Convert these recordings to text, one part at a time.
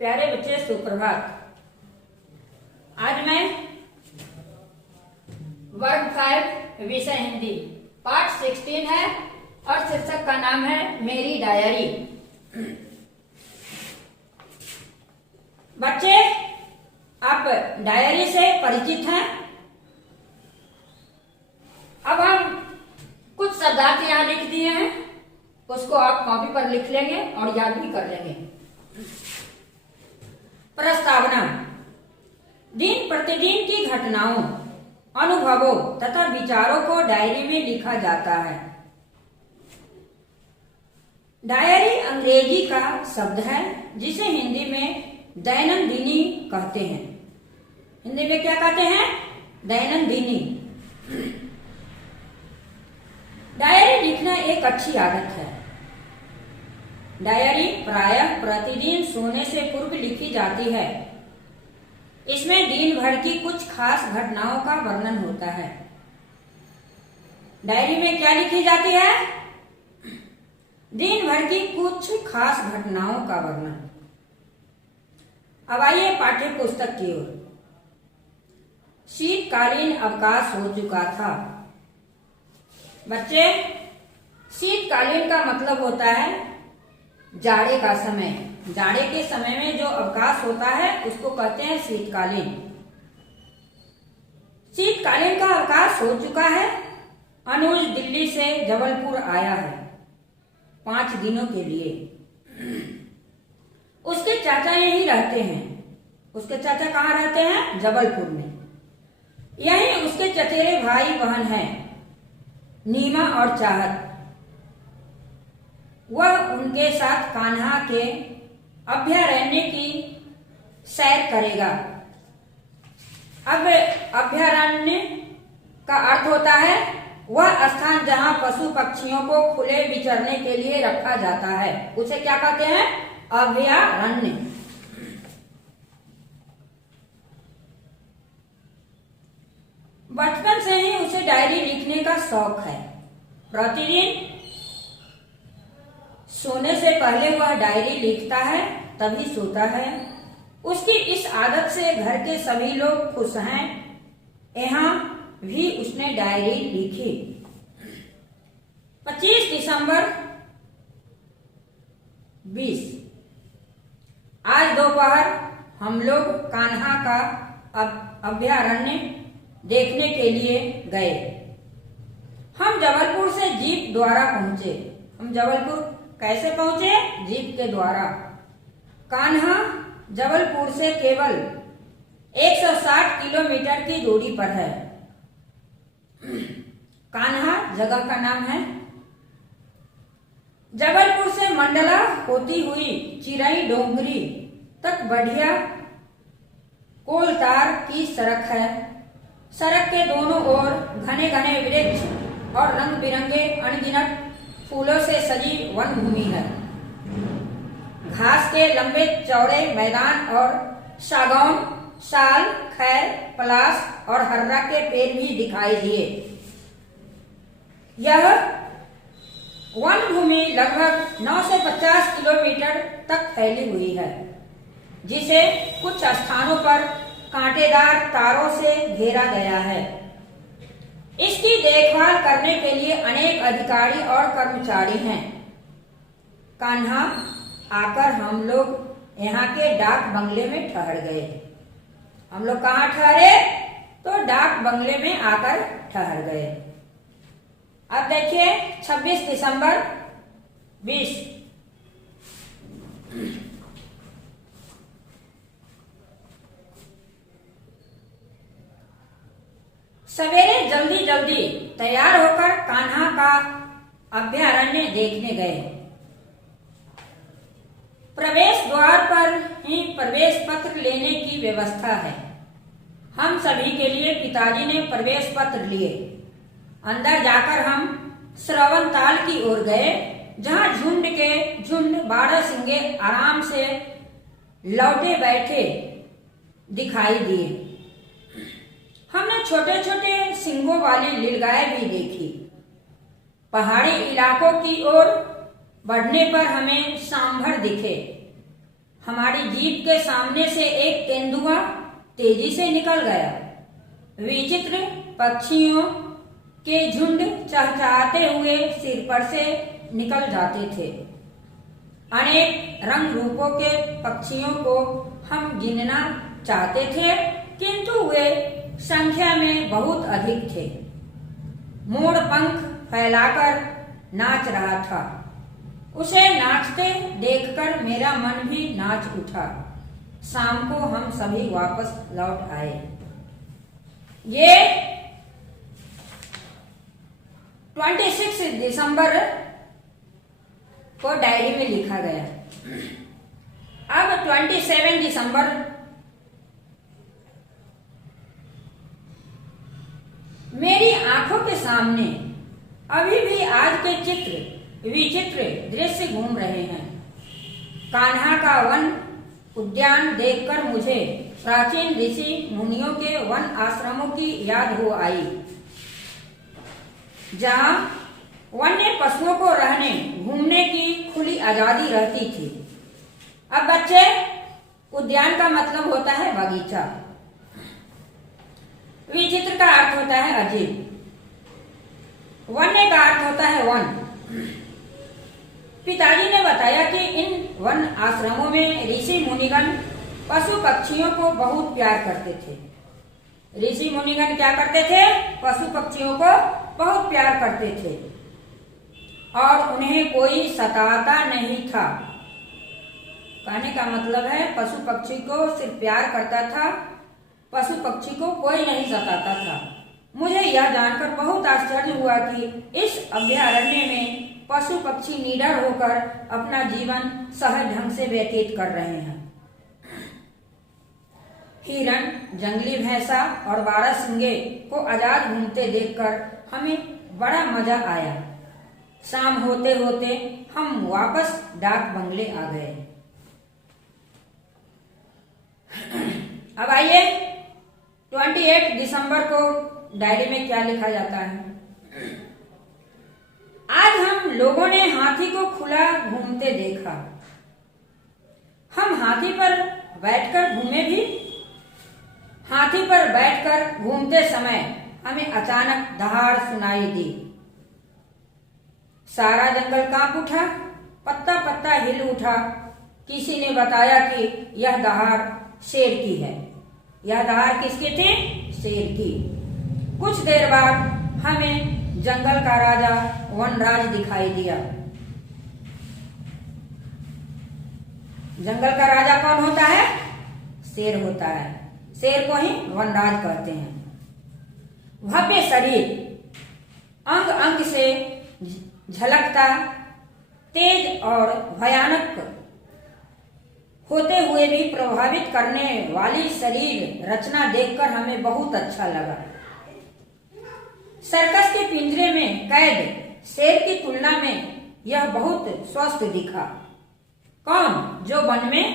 प्यारे बच्चे सुप्रभात। आज मैं वर्ग 5 विषय हिंदी पाठ 16 है और शीर्षक का नाम है मेरी डायरी। बच्चे, आप डायरी से परिचित हैं। अब हम कुछ शब्दार्थ यहाँ लिख दिए हैं, उसको आप कॉपी पर लिख लेंगे और याद भी कर लेंगे। प्रस्तावना: दिन प्रतिदिन की घटनाओं, अनुभवों तथा विचारों को डायरी में लिखा जाता है। डायरी अंग्रेजी का शब्द है जिसे हिंदी में दैनंदिनी कहते हैं। हिंदी में क्या कहते हैं? दैनंदिनी। डायरी लिखना एक अच्छी आदत है। डायरी प्रायः प्रतिदिन सोने से पूर्व लिखी जाती है। इसमें दिन भर की कुछ खास घटनाओं का वर्णन होता है। डायरी में क्या लिखी जाती है? दिन भर की कुछ खास घटनाओं का वर्णन। अब आइए पाठ्य पुस्तक की ओर। शीतकालीन अवकाश हो चुका था। बच्चे, शीतकालीन का मतलब होता है जाड़े का समय। जाड़े के समय में जो अवकाश होता है उसको कहते हैं शीतकालीन। शीतकालीन का अवकाश हो चुका है। अनुज दिल्ली से जबलपुर आया है 5 दिनों के लिए। उसके चाचा यहीं रहते हैं। उसके चाचा कहाँ रहते हैं? जबलपुर में। यहीं उसके चचेरे भाई बहन हैं, नीमा और चाहत। वह उनके साथ कान्हा के अभयारण्य की सैर करेगा। अब अभयारण्य का अर्थ होता है वह स्थान जहां पशु पक्षियों को खुले विचरने के लिए रखा जाता है। उसे क्या कहते हैं? अभयारण्य। बचपन से ही उसे डायरी लिखने का शौक है। प्रतिदिन सोने से पहले वह डायरी लिखता है, तभी सोता है। उसकी इस आदत से घर के सभी लोग खुश हैं। यहाँ भी उसने डायरी लिखी। 25 दिसंबर 20। आज दोपहर हम लोग कान्हा का अभयारण्य देखने के लिए गए। हम जबलपुर से जीप द्वारा पहुंचे। हम जबलपुर कैसे पहुंचे? जीप के द्वारा। कान्हा जबलपुर से केवल 160 किलोमीटर की दूरी पर है। कान्हा जगह का नाम है। जबलपुर से मंडला होती हुई चिरई डोंगरी तक बढ़िया कोलतार की सड़क है। सड़क के दोनों ओर घने घने वृक्ष और रंग बिरंगे अनगिनत फूलों से सजी वन भूमि है। घास के लंबे चौड़े मैदान और सागौन, साल, खैर, पलाश और हर्रा के पेड़ भी दिखाई दिए। यह वन भूमि लगभग 9 से 50 किलोमीटर तक फैली हुई है, जिसे कुछ स्थानों पर कांटेदार तारों से घेरा गया है। इसकी देखभाल करने के लिए अनेक अधिकारी और कर्मचारी हैं। कान्हा आकर हम लोग यहाँ के डाक बंगले में ठहर गए। हम लोग कहाँ ठहरे? तो डाक बंगले में आकर ठहर गए। अब देखिए 26 दिसंबर 20। सवेरे जल्दी जल्दी तैयार होकर कान्हा का अभयारण्य देखने गए। प्रवेश द्वार पर ही प्रवेश पत्र लेने की व्यवस्था है। हम सभी के लिए पिताजी ने प्रवेश पत्र लिए। अंदर जाकर हम श्रवण ताल की ओर गए, जहां झुंड के झुंड बारहसिंगे आराम से लौटे बैठे दिखाई दिए। हमने छोटे छोटे सिंगों वाली नीलगाय भी देखी। पहाड़ी इलाकों की ओर बढ़ने पर हमें सांभर दिखे। हमारी जीप के सामने से एक तेंदुआ तेजी से निकल गया। विचित्र पक्षियों के झुंड चहचहाते हुए सिर पर से निकल जाते थे। अनेक रंग रूपों के पक्षियों को हम गिनना चाहते थे, किंतु वे संख्या में बहुत अधिक थे। मोर पंख फैलाकर नाच रहा था। उसे नाचते देखकर मेरा मन भी नाच उठा। शाम को हम सभी वापस लौट आए। ये 26 दिसंबर को डायरी में लिखा गया। अब 27 दिसंबर मेरी आंखों के सामने अभी भी आज के विचित्र दृश्य घूम रहे हैं। कान्हा का वन उद्यान देखकर मुझे प्राचीन ऋषि मुनियों के वन आश्रमों की याद हो आई, जहाँ वन्य पशुओं को रहने घूमने की खुली आजादी रहती थी। अब बच्चे, उद्यान का मतलब होता है बगीचा। विचित्र का अर्थ होता है अजीब। वन्य का अर्थ होता है वन। पिताजी ने बताया कि इन वन आश्रमों में ऋषि मुनिगण पशु पक्षियों को बहुत प्यार करते थे। ऋषि मुनिगण क्या करते थे? पशु पक्षियों को बहुत प्यार करते थे और उन्हें कोई सताता नहीं था। कहने का मतलब है पशु पक्षी को सिर्फ प्यार करता था, पशु पक्षी को कोई नहीं सताता था। मुझे यह जानकर बहुत आश्चर्य हुआ कि इस अभयारण्य में पशु पक्षी निडर होकर अपना जीवन सहज ढंग से व्यतीत कर रहे हैं। हिरण, जंगली भैंसा और बारहसिंगे को आजाद घूमते देखकर हमें बड़ा मजा आया। शाम होते होते हम वापस डाक बंगले आ गए। अब आइए 28 दिसंबर को डायरी में क्या लिखा जाता है। आज हम लोगों ने हाथी को खुला घूमते देखा। हम हाथी पर बैठकर घूमे भी। हाथी पर बैठकर घूमते समय हमें अचानक दहाड़ सुनाई दी। सारा जंगल कांप उठा, पत्ता पत्ता हिल उठा। किसी ने बताया कि यह दहाड़ शेर की है। यह दहाड़ किसकी थी? शेर की। कुछ देर बाद हमें जंगल का राजा वनराज दिखाई दिया। जंगल का राजा कौन होता है? शेर होता है। शेर को ही वनराज कहते हैं। भव्य शरीर, अंग अंग से झलकता, तेज और भयानक होते हुए भी प्रभावित करने वाली शरीर रचना देखकर हमें बहुत अच्छा लगा। सर्कस के पिंजरे में कैद शेर की तुलना में यह बहुत स्वस्थ दिखा। कौन? जो वन में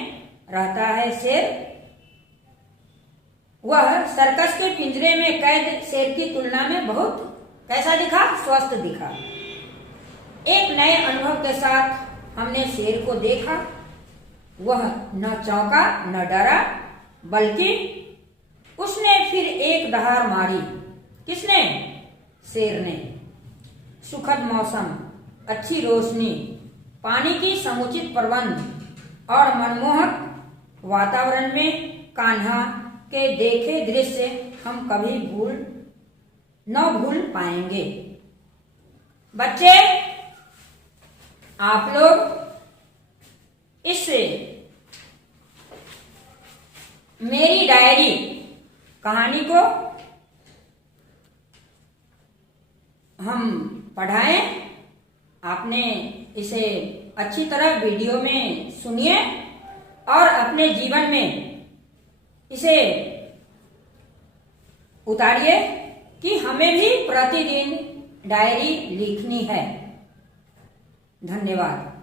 रहता है शेर, वह सर्कस के पिंजरे में कैद शेर की तुलना में बहुत कैसा दिखा? स्वस्थ दिखा। एक नए अनुभव के साथ हमने शेर को देखा। वह न चौंका न डरा, बल्कि उसने फिर एक दहाड़ मारी। किसने? शेर ने। सुखद मौसम, अच्छी रोशनी, पानी की समुचित प्रबंध और मनमोहक वातावरण में कान्हा के देखे दृश्य हम कभी न भूल पाएंगे। बच्चे, आप लोग इस मेरी डायरी कहानी को हम पढ़ाएं। आपने इसे अच्छी तरह वीडियो में सुनिए और अपने जीवन में इसे उतारिए कि हमें भी प्रतिदिन डायरी लिखनी है। धन्यवाद।